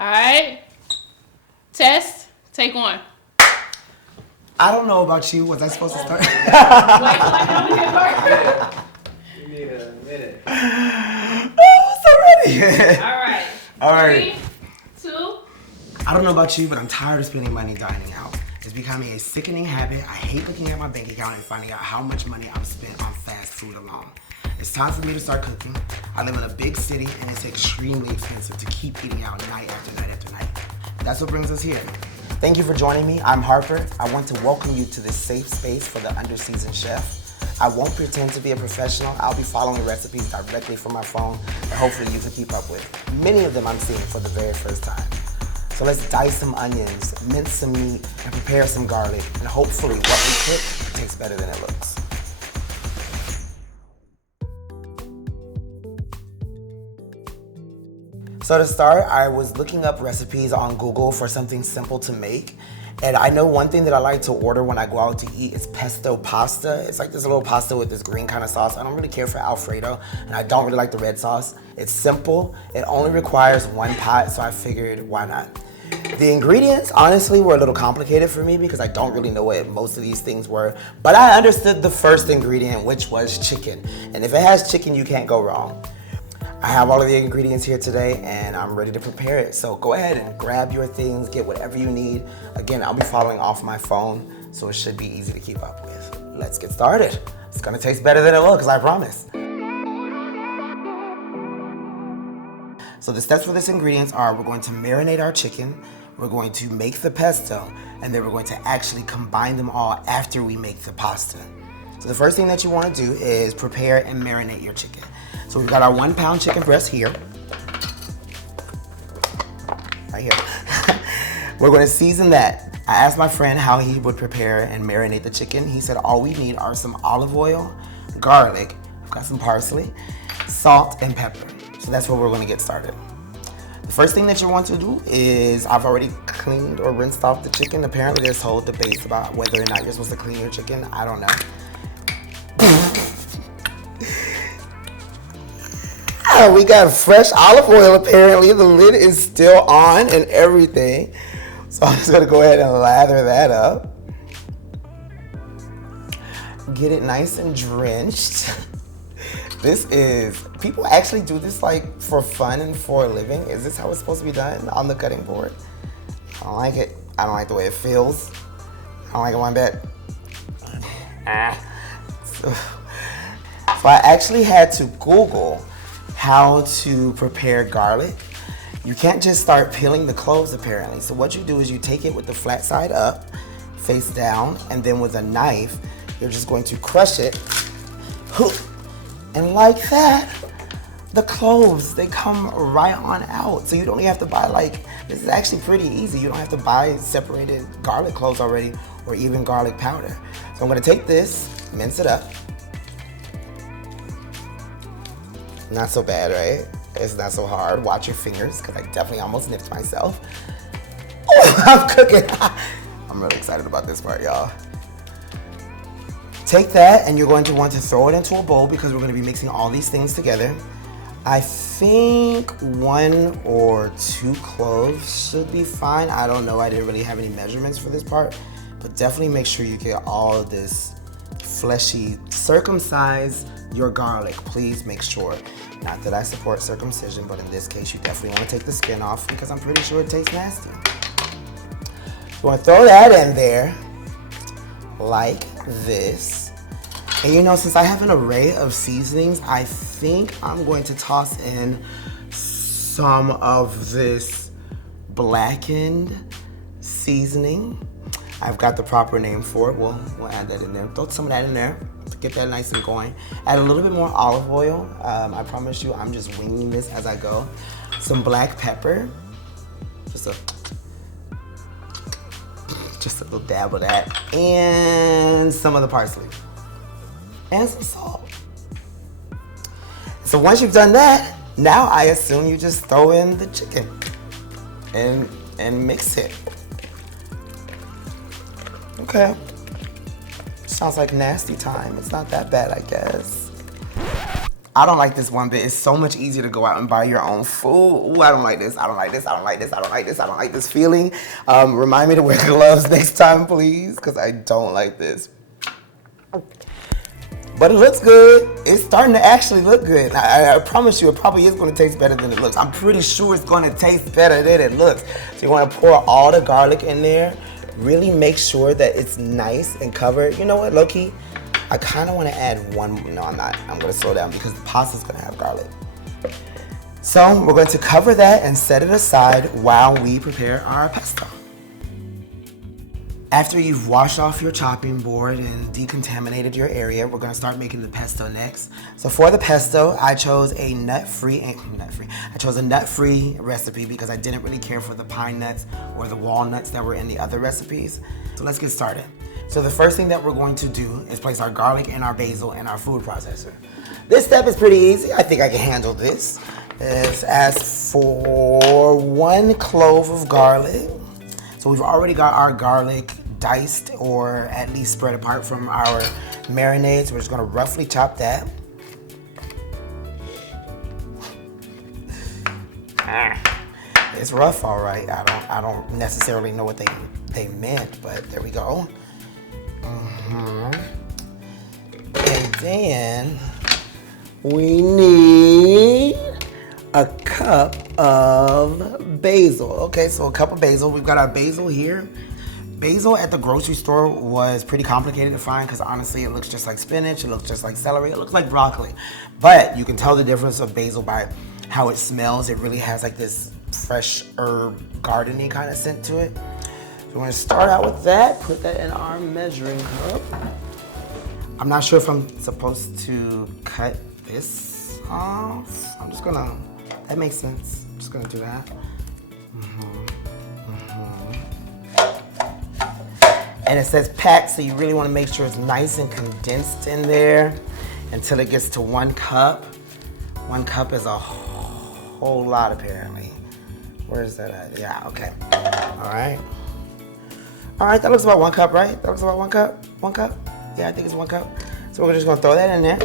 All right. Test. Take one. I don't know about you. Was I supposed to start? Wait till I know the part. You need a minute. Oh, it's already. All right. All right. 3, 2. I don't know about you, but I'm tired of spending money dining out. It's becoming a sickening habit. I hate looking at my bank account and finding out how much money I've spent on fast food alone. It's time for me to start cooking. I live in a big city and it's extremely expensive to keep eating out night after night after night. That's what brings us here. Thank you for joining me. I'm Harper. I want to welcome you to this safe space for the underseasoned chef. I won't pretend to be a professional. I'll be following recipes directly from my phone that hopefully you can keep up with. Many of them I'm seeing for the very first time. So let's dice some onions, mince some meat, and prepare some garlic. And hopefully what we cook tastes better than it looks. So to start, I was looking up recipes on Google for something simple to make. And I know one thing that I like to order when I go out to eat is pesto pasta. It's like this little pasta with this green kind of sauce. I don't really care for Alfredo, and I don't really like the red sauce. It's simple. It only requires one pot, so I figured, why not? The ingredients, honestly, were a little complicated for me because I don't really know what most of these things were. But I understood the first ingredient, which was chicken. And if it has chicken, you can't go wrong. I have all of the ingredients here today and I'm ready to prepare it. So go ahead and grab your things, get whatever you need. Again, I'll be following off my phone, so it should be easy to keep up with. Let's get started. It's gonna taste better than it looks, I promise. So the steps for this ingredients are we're going to marinate our chicken, we're going to make the pesto, and then we're going to actually combine them all after we make the pasta. So the first thing that you wanna do is prepare and marinate your chicken. So we've got our 1 pound chicken breast here. Right here. We're gonna season that. I asked my friend how he would prepare and marinate the chicken. He said all we need are some olive oil, garlic, I've got some parsley, salt, and pepper. So that's where we're gonna get started. The first thing that you want to do is, I've already cleaned or rinsed off the chicken. Apparently there's whole debates about whether or not you're supposed to clean your chicken. I don't know. We got fresh olive oil apparently. The lid is still on and everything. So I'm just gonna go ahead and lather that up. Get it nice and drenched. People actually do this like for fun and for a living. Is this how it's supposed to be done on the cutting board? I don't like it. I don't like the way it feels. I don't like it one bit. So I actually had to Google how to prepare garlic. You can't just start peeling the cloves apparently. So what you do is you take it with the flat side up, face down, and then with a knife, you're just going to crush it. And like that, the cloves, they come right on out. So you don't even have to buy this is actually pretty easy. You don't have to buy separated garlic cloves already or even garlic powder. So I'm gonna take this, mince it up. Not so bad, right? It's not so hard. Watch your fingers, because I definitely almost nipped myself. Oh, I'm cooking. I'm really excited about this part, y'all. Take that, and you're going to want to throw it into a bowl because we're going to be mixing all these things together. I think 1 or 2 cloves should be fine. I don't know. I didn't really have any measurements for this part, but definitely make sure you get all of this fleshy. Circumcise your garlic, please make sure. Not that I support circumcision, but in this case, you definitely want to take the skin off because I'm pretty sure it tastes nasty. You want to throw that in there like this. And you know, since I have an array of seasonings, I think I'm going to toss in some of this blackened seasoning. I've got the proper name for it. We'll add that in there. Throw some of that in there to get that nice and going. Add a little bit more olive oil. I promise you, I'm just winging this as I go. Some black pepper. Just a little dab of that. And some of the parsley. And some salt. So once you've done that, now I assume you just throw in the chicken and mix it. Okay. Sounds like nasty time. It's not that bad, I guess. I don't like this one bit. It's so much easier to go out and buy your own food. Ooh, I don't like this. I don't like this. I don't like this. I don't like this. I don't like this feeling. Remind me to wear gloves next time, please, because I don't like this. But it looks good. It's starting to actually look good. I promise you, it probably is going to taste better than it looks. I'm pretty sure it's going to taste better than it looks. So you want to pour all the garlic in there. Really make sure that it's nice and covered. You know what, low-key? I kind of want to add one. No, I'm not. I'm going to slow down because the pasta's going to have garlic. So we're going to cover that and set it aside while we prepare our pesto. After you've washed off your chopping board and decontaminated your area, we're going to start making the pesto next. So for the pesto, I chose a nut-free recipe because I didn't really care for the pine nuts or the walnuts that were in the other recipes. So let's get started. So the first thing that we're going to do is place our garlic and our basil in our food processor. This step is pretty easy. I think I can handle this. Let's ask for 1 clove of garlic. So we've already got our garlic diced or at least spread apart from our marinade. So we're just gonna roughly chop that. It's rough, all right. I don't necessarily know what they meant, but there we go. And then we need a cup of basil. Okay, so a cup of basil. We've got our basil here. Basil at the grocery store was pretty complicated to find because honestly, it looks just like spinach, it looks just like celery, it looks like broccoli. But you can tell the difference of basil by how it smells. It really has like this fresh herb, garden-y kind of scent to it. So we're gonna start out with that, put that in our measuring cup. I'm not sure if I'm supposed to cut this off. I'm just gonna, that makes sense. I'm just gonna do that. And it says packed, so you really wanna make sure it's nice and condensed in there until it gets to 1 cup. 1 cup is a whole lot apparently. Where is that at? Yeah, okay. All right. All right, that looks about 1 cup, right? That looks about 1 cup? 1 cup? Yeah, I think it's 1 cup. So we're just gonna throw that in there.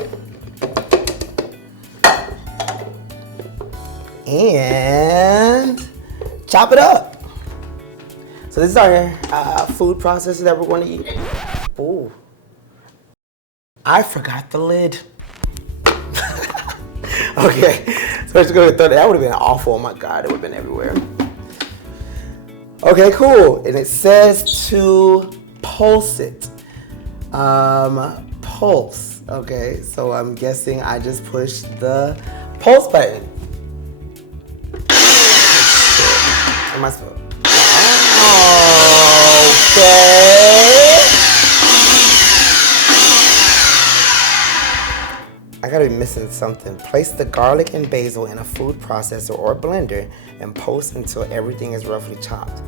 And chop it up. So this is our food processor that we're going to use. Ooh. I forgot the lid. Okay, so we're just gonna throw that. That would have been awful. Oh my God, it would have been everywhere. Okay, cool. And it says to pulse it. Pulse. Okay, so I'm guessing I just pushed the pulse button. Am I supposed? Okay. I gotta be missing something. Place the garlic and basil in a food processor or blender and pulse until everything is roughly chopped.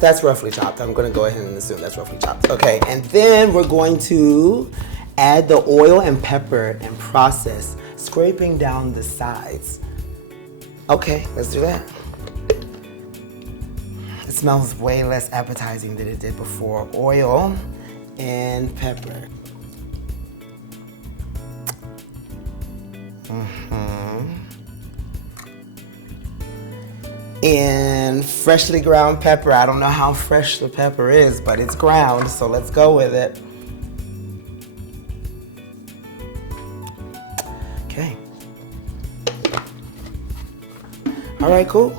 That's roughly chopped. I'm gonna go ahead and assume that's roughly chopped. Okay, and then we're going to add the oil and pepper and process, scraping down the sides. Okay, let's do that. It smells way less appetizing than it did before. Oil and pepper. And freshly ground pepper. I don't know how fresh the pepper is, but it's ground, so let's go with it. Okay. All right, cool.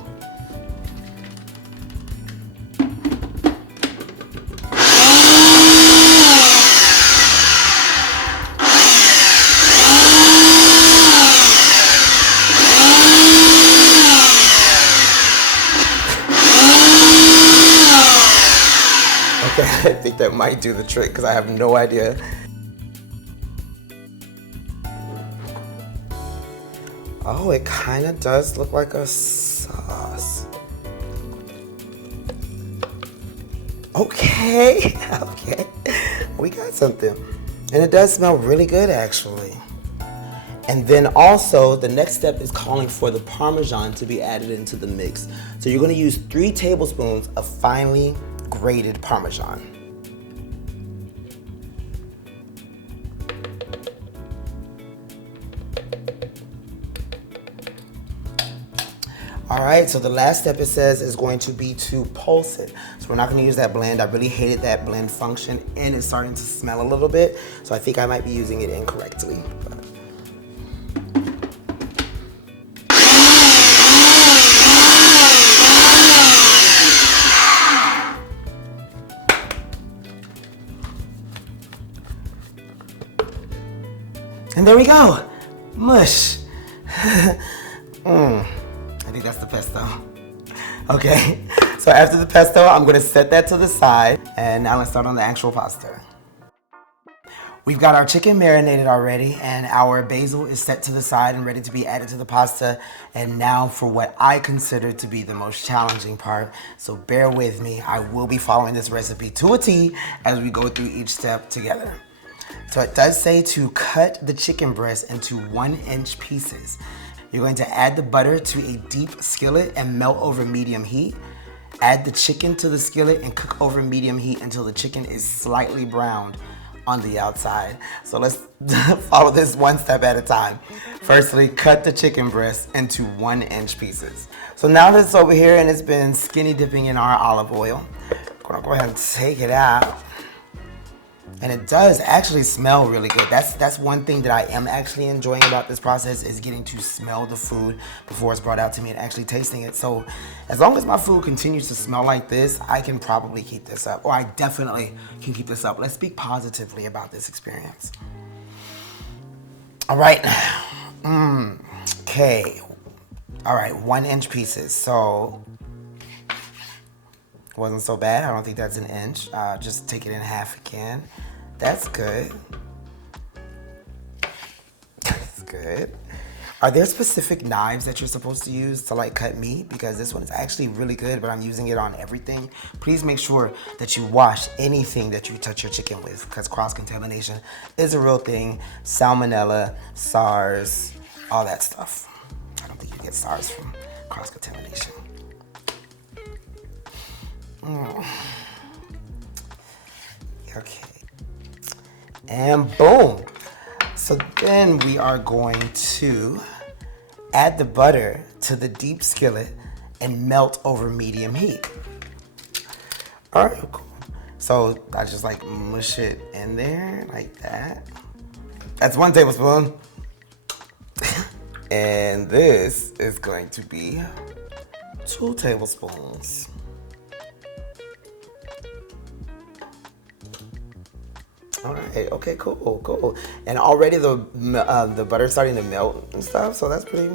I think that might do the trick because I have no idea. Oh, it kind of does look like a sauce. Okay, okay. We got something. And it does smell really good actually. And then also, the next step is calling for the Parmesan to be added into the mix. So you're gonna use 3 tablespoons of finely grated Parmesan. All right, so the last step it says is going to be to pulse it. So we're not gonna use that blend. I really hated that blend function and it's starting to smell a little bit. So I think I might be using it incorrectly. And there we go, mush. I think that's the pesto. Okay, so after the pesto, I'm gonna set that to the side. And now let's start on the actual pasta. We've got our chicken marinated already and our basil is set to the side and ready to be added to the pasta. And now for what I consider to be the most challenging part. So bear with me, I will be following this recipe to a T as we go through each step together. So it does say to cut the chicken breast into 1-inch pieces. You're going to add the butter to a deep skillet and melt over medium heat. Add the chicken to the skillet and cook over medium heat until the chicken is slightly browned on the outside. So let's follow this one step at a time. Firstly, cut the chicken breast into 1-inch pieces. So now that it's over here and it's been skinny dipping in our olive oil, I'm gonna go ahead and take it out. And it does actually smell really good. That's one thing that I am actually enjoying about this process is getting to smell the food before it's brought out to me and actually tasting it. So as long as my food continues to smell like this, I can probably keep this up, or I definitely can keep this up. Let's speak positively about this experience. All right, okay. All right, 1-inch pieces, so wasn't so bad. I don't think that's 1 inch. Just take it in half again. That's good. That's good. Are there specific knives that you're supposed to use to like cut meat? Because this one is actually really good, but I'm using it on everything. Please make sure that you wash anything that you touch your chicken with because cross-contamination is a real thing. Salmonella, SARS, all that stuff. I don't think you get SARS from cross-contamination. Okay. And boom. So then we are going to add the butter to the deep skillet and melt over medium heat. All right, cool. So I just like mush it in there like that. That's 1 tablespoon. And this is going to be 2 tablespoons. All right, okay, cool. And already the butter's starting to melt and stuff, so that's pretty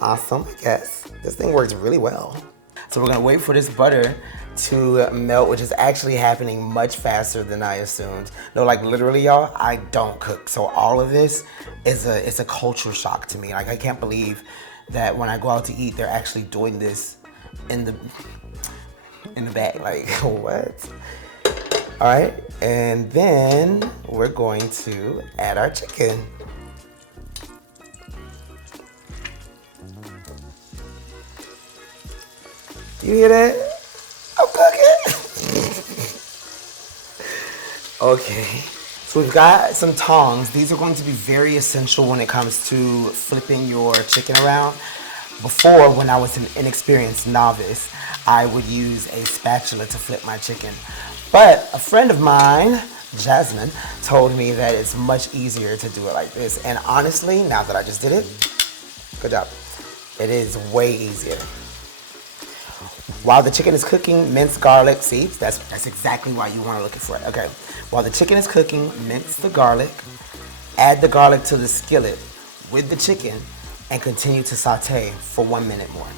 awesome, I guess. This thing works really well. So we're gonna wait for this butter to melt, which is actually happening much faster than I assumed. No, like literally, y'all, I don't cook. So all of this is a culture shock to me. Like I can't believe that when I go out to eat, they're actually doing this in the back. Like, what? All right, and then we're going to add our chicken. You hear that? I'm cooking. Okay, so we've got some tongs. These are going to be very essential when it comes to flipping your chicken around. Before, when I was an inexperienced novice, I would use a spatula to flip my chicken. But a friend of mine, Jasmine, told me that it's much easier to do it like this. And honestly, now that I just did it, good job. It is way easier. While the chicken is cooking, mince garlic. See, that's exactly why you want to look for it. Okay, while the chicken is cooking, mince the garlic, add the garlic to the skillet with the chicken, and continue to saute for 1 minute more.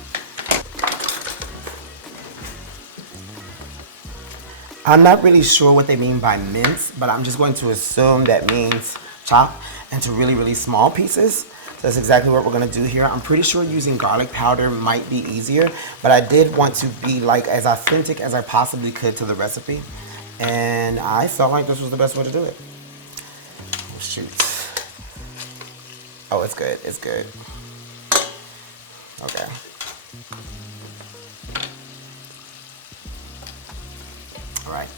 I'm not really sure what they mean by mince, but I'm just going to assume that means chop into really, really small pieces. So that's exactly what we're gonna do here. I'm pretty sure using garlic powder might be easier, but I did want to be like as authentic as I possibly could to the recipe. And I felt like this was the best way to do it. Oh, shoot. Oh, it's good. It's good. Okay. All right.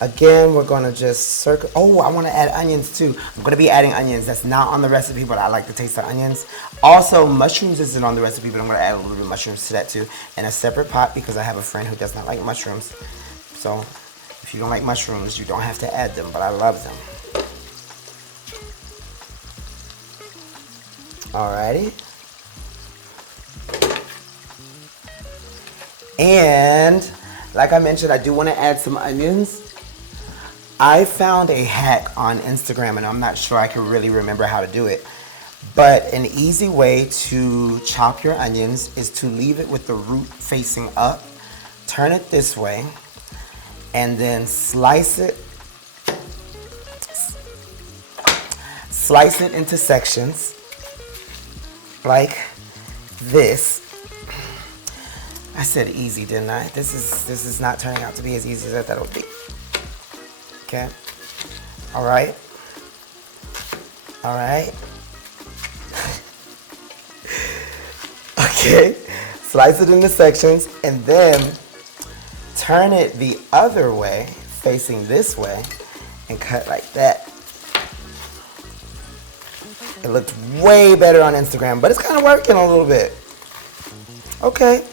Again, we're gonna just circle. Oh, I want to add onions too. I'm gonna be adding onions. That's not on the recipe, but I like the taste of onions. Also, mushrooms isn't on the recipe, but I'm gonna add a little bit of mushrooms to that too, in a separate pot because I have a friend who does not like mushrooms. So, if you don't like mushrooms, you don't have to add them, but I love them. Alrighty. And like I mentioned, I do want to add some onions. I found a hack on Instagram, and I'm not sure I can really remember how to do it. But an easy way to chop your onions is to leave it with the root facing up, turn it this way, and then slice it into sections like this. I said easy, didn't I? This is not turning out to be as easy as I thought it would be. Okay. All right. All right. Okay. Slice it into sections and then turn it the other way, facing this way, and cut like that. It looked way better on Instagram, but it's kind of working a little bit. Okay.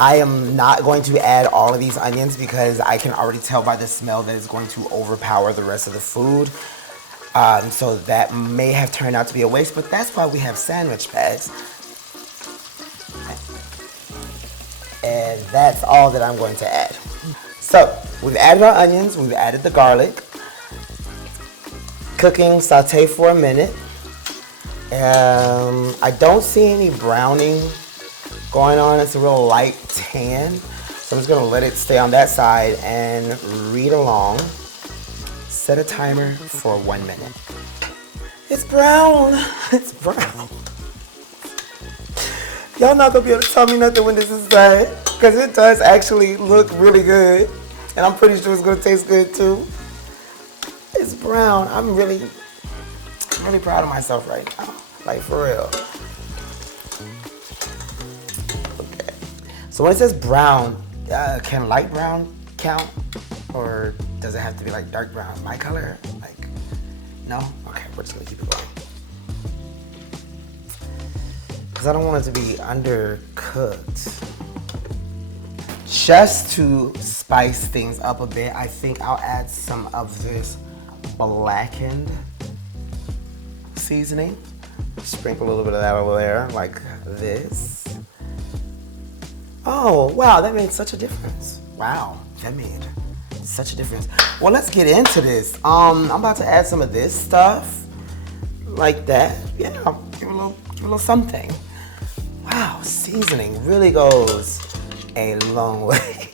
I am not going to add all of these onions because I can already tell by the smell that it's going to overpower the rest of the food. So that may have turned out to be a waste, but that's why we have sandwich bags. And that's all that I'm going to add. So we've added our onions, we've added the garlic. Cooking, saute for a minute. I don't see any browning going on. It's a real light tan. So I'm just gonna let it stay on that side and read along. Set a timer for 1 minute. It's brown. It's brown. Y'all not gonna be able to tell me nothing when this is done, because it does actually look really good. And I'm pretty sure it's gonna taste good too. It's brown. I'm really proud of myself right now. Like, for real. Okay. So when it says brown, can light brown count? Or does it have to be like dark brown? My color? Like, no? Okay, we're just gonna keep it going. Because I don't want it to be undercooked. Just to spice things up a bit, I think I'll add some of this blackened seasoning. Sprinkle a little bit of that over there, like this. Oh, wow, that made such a difference. Wow, that made such a difference. Well, let's get into this. I'm about to add some of this stuff, like that. Yeah, give a little something. Wow, seasoning really goes a long way.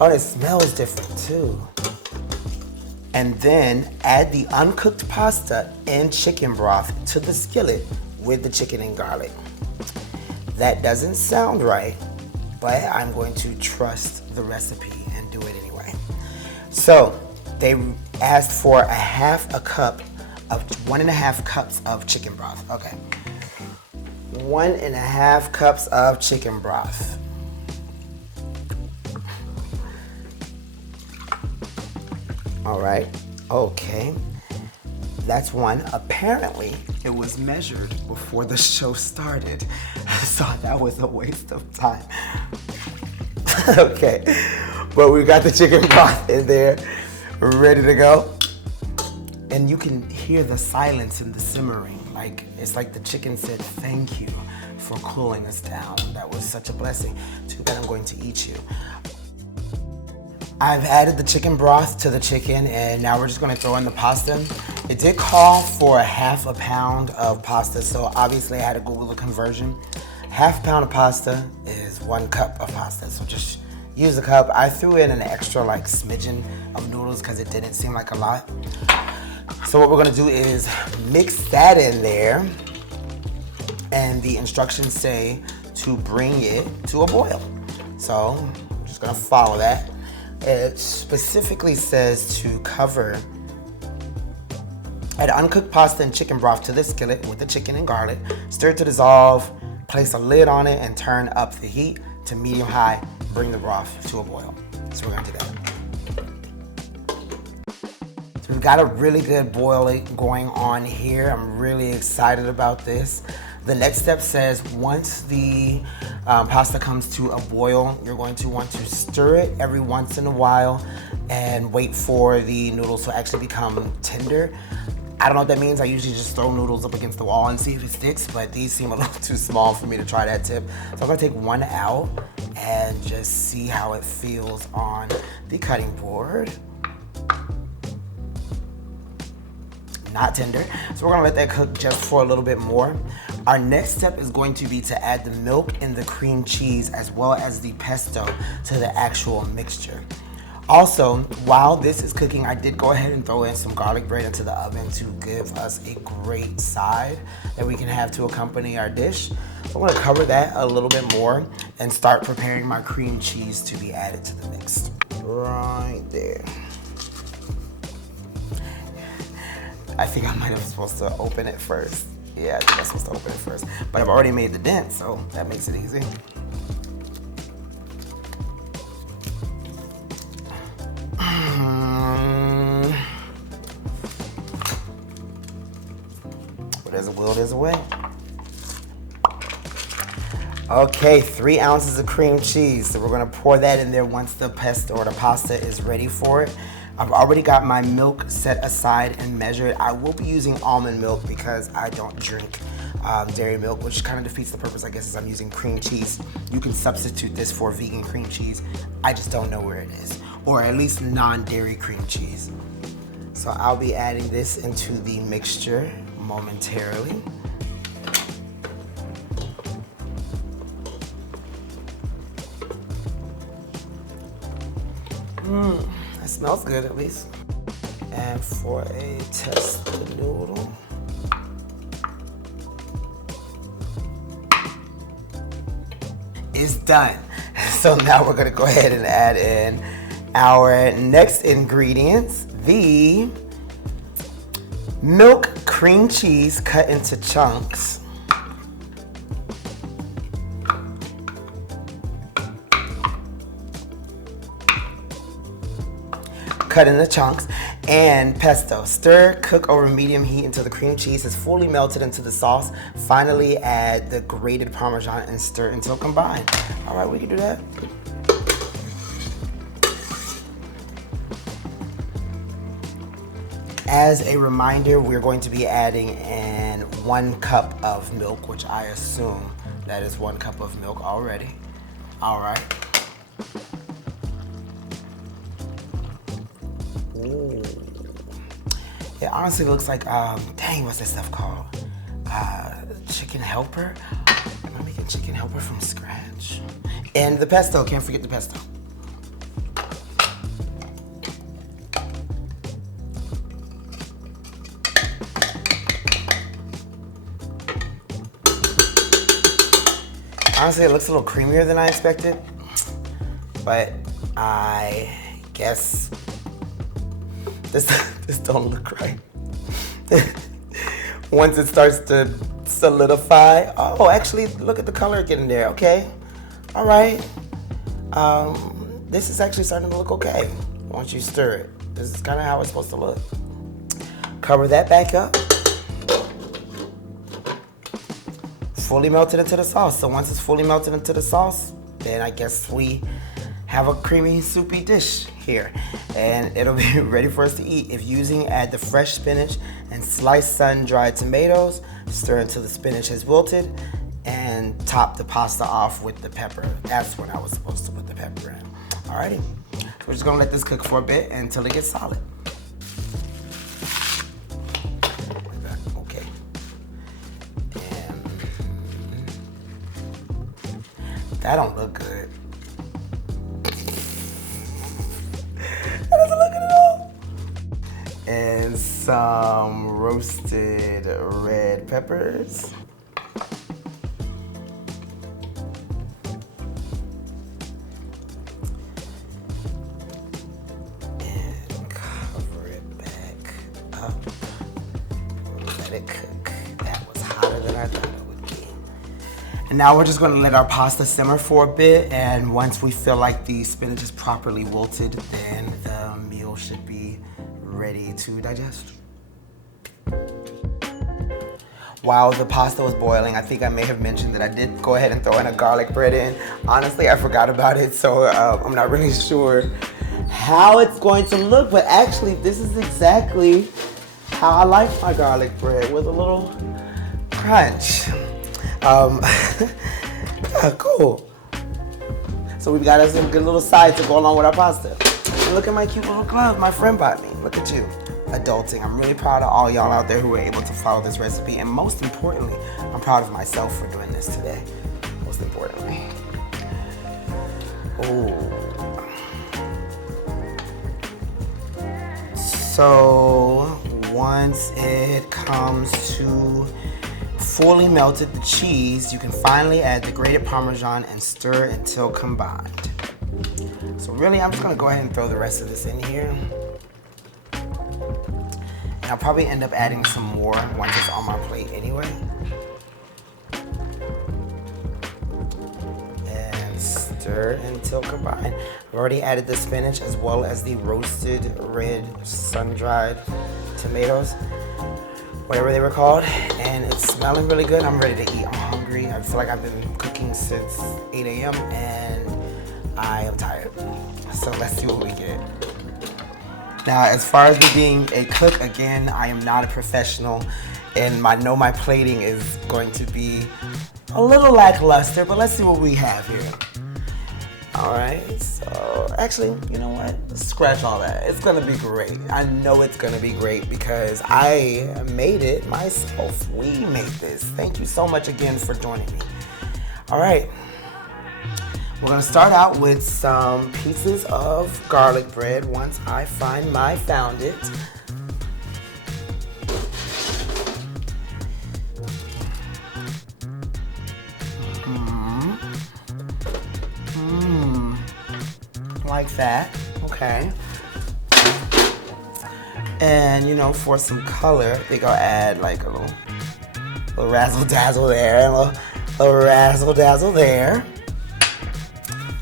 Oh, it smells different too. And then add the uncooked pasta and chicken broth to the skillet with the chicken and garlic. That doesn't sound right, but I'm going to trust the recipe and do it anyway. So they asked for 1/2 cup of 1.5 cups of chicken broth. Okay. 1.5 cups of chicken broth. All right, okay. That's one. Apparently, it was measured before the show started, so that was a waste of time. Okay, but we got the chicken broth in there, ready to go. And you can hear the silence and the simmering. Like, it's like the chicken said, thank you for cooling us down. That was such a blessing. Too bad I'm going to eat you. I've added the chicken broth to the chicken, and now we're just gonna throw in the pasta. It did call for 1/2 pound of pasta, so obviously I had to Google the conversion. 1/2 pound of pasta is 1 cup of pasta, so just use a cup. I threw in an extra like smidgen of noodles because it didn't seem like a lot. So what we're gonna do is mix that in there, and the instructions say to bring it to a boil. So I'm just gonna follow that. It specifically says to cover, add uncooked pasta and chicken broth to the skillet with the chicken and garlic. Stir to dissolve, place a lid on it and turn up the heat to medium-high. Bring the broth to a boil. So we're gonna do that. So we've got a really good boil going on here. I'm really excited about this. The next step says once the pasta comes to a boil, you're going to want to stir it every once in a while and wait for the noodles to actually become tender. I don't know what that means. I usually just throw noodles up against the wall and see if it sticks, but these seem a little too small for me to try that tip. So I'm gonna take one out and just see how it feels on the cutting board. Not tender. So we're gonna let that cook just for a little bit more. Our next step is going to be to add the milk and the cream cheese as well as the pesto to the actual mixture. Also, while this is cooking, I did go ahead and throw in some garlic bread into the oven to give us a great side that we can have to accompany our dish. I'm gonna cover that a little bit more and start preparing my cream cheese to be added to the mix. Right there. I think I might have supposed to open it first. Yeah, I think I'm supposed to open it first. But I've already made the dent, so that makes it easy. Well, there's a will, there's a way. Okay, 3 ounces of cream cheese. So we're gonna pour that in there once the pesto or the pasta is ready for it. I've already got my milk set aside and measured. I will be using almond milk because I don't drink dairy milk, which kind of defeats the purpose, I guess, as I'm using cream cheese. You can substitute this for vegan cream cheese. I just don't know where it is, or at least non-dairy cream cheese. So I'll be adding this into the mixture momentarily. That smells good at least. And for a test the noodle. It's done. So now we're gonna go ahead and add in our next ingredients, the milk cream cheese cut into chunks. Cut into chunks, and pesto. Stir, cook over medium heat until the cream cheese is fully melted into the sauce. Finally, add the grated Parmesan and stir until combined. All right, we can do that. As a reminder, we're going to be adding in 1 cup of milk, which I assume that is 1 cup of milk already. All right. Ooh. It honestly looks like, dang, what's that stuff called? Chicken helper? I'm making chicken helper from scratch. And the pesto, can't forget the pesto. Honestly, it looks a little creamier than I expected, but I guess this don't look right. Once it starts to solidify, oh, actually, look at the color getting there, okay. All right, this is actually starting to look okay once you stir it. This is kind of how it's supposed to look. Cover that back up. Fully melted into the sauce. So once it's fully melted into the sauce, then I guess we have a creamy, soupy dish here. And it'll be ready for us to eat. If using, add the fresh spinach and sliced sun-dried tomatoes. Stir until the spinach has wilted. And top the pasta off with the pepper. That's when I was supposed to put the pepper in. Alrighty. So we're just gonna let this cook for a bit until it gets solid. Okay. That don't look good. That doesn't look good at all. And some roasted red peppers. I thought it would be. And now we're just gonna let our pasta simmer for a bit, and once we feel like the spinach is properly wilted, then the meal should be ready to digest. While the pasta was boiling, I think I may have mentioned that I did go ahead and throw in a garlic bread in. Honestly, I forgot about it, so I'm not really sure how it's going to look, but actually this is exactly how I like my garlic bread, with a little crunch. Cool. So we've got us a good little side to go along with our pasta. And look at my cute little glove my friend bought me. Look at you. Adulting. I'm really proud of all y'all out there who were able to follow this recipe, and most importantly, I'm proud of myself for doing this today. Most importantly. Oh. So once it comes to fully melted the cheese, you can finally add the grated Parmesan and stir until combined. So really, I'm just gonna go ahead and throw the rest of this in here. And I'll probably end up adding some more once it's on my plate anyway. And stir until combined. I've already added the spinach as well as the roasted red sun-dried tomatoes, whatever they were called, and it's smelling really good. I'm ready to eat. I'm hungry. I feel like I've been cooking since 8 a.m. and I am tired. So let's see what we get. Now, as far as me being a cook, again, I am not a professional, and I know my plating is going to be a little lackluster, but let's see what we have here. All right, so actually, you know what? Scratch all that. It's gonna be great. I know it's gonna be great because I made it myself. We made this. Thank you so much again for joining me. All right, we're gonna start out with some pieces of garlic bread once I found it. Like that, okay. And you know, for some color, I think I'll add like a little razzle dazzle there, and a little razzle dazzle there.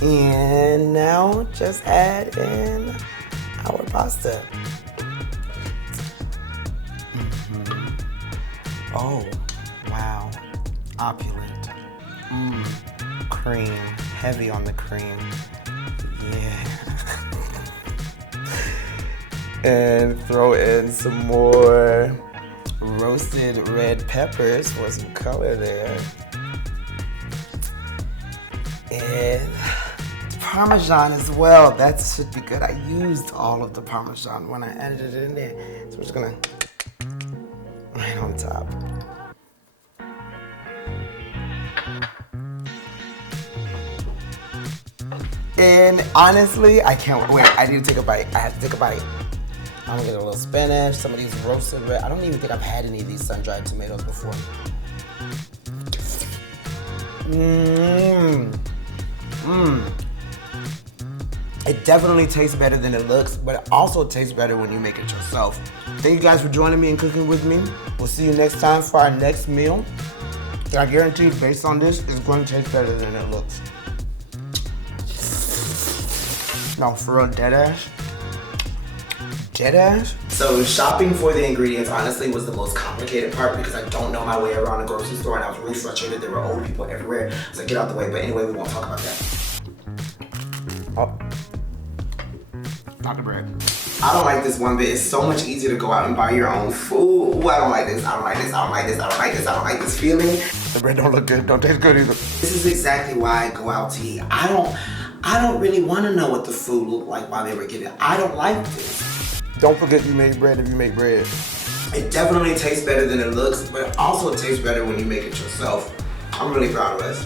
And now just add in our pasta. Oh, wow, opulent. Cream, heavy on the cream. Yeah. And throw in some more roasted red peppers for some color there. And Parmesan as well. That should be good. I used all of the Parmesan when I added it in there. So we're just gonna right on top. And honestly, I can't wait. I need to take a bite. I have to take a bite. I'm gonna get a little spinach, some of these roasted red. I don't even think I've had any of these sun-dried tomatoes before. It definitely tastes better than it looks, but it also tastes better when you make it yourself. Thank you guys for joining me and cooking with me. We'll see you next time for our next meal. And I guarantee, based on this, it's going to taste better than it looks. No, for real, deadass. Deadass? So shopping for the ingredients honestly was the most complicated part because I don't know my way around a grocery store and I was really frustrated. There were old people everywhere. So get out the way, but anyway, we won't talk about that. Oh. Not the bread. I don't like this one bit. It's so much easier to go out and buy your own food. Ooh, I don't like this. I don't like this. I don't like this. I don't like this. I don't like this feeling. The bread don't look good. Don't taste good either. This is exactly why I go out to eat. I don't really want to know what the food looked like while they were getting it. I don't like this. Don't forget you made bread if you make bread. It definitely tastes better than it looks, but it also tastes better when you make it yourself. I'm really proud of us.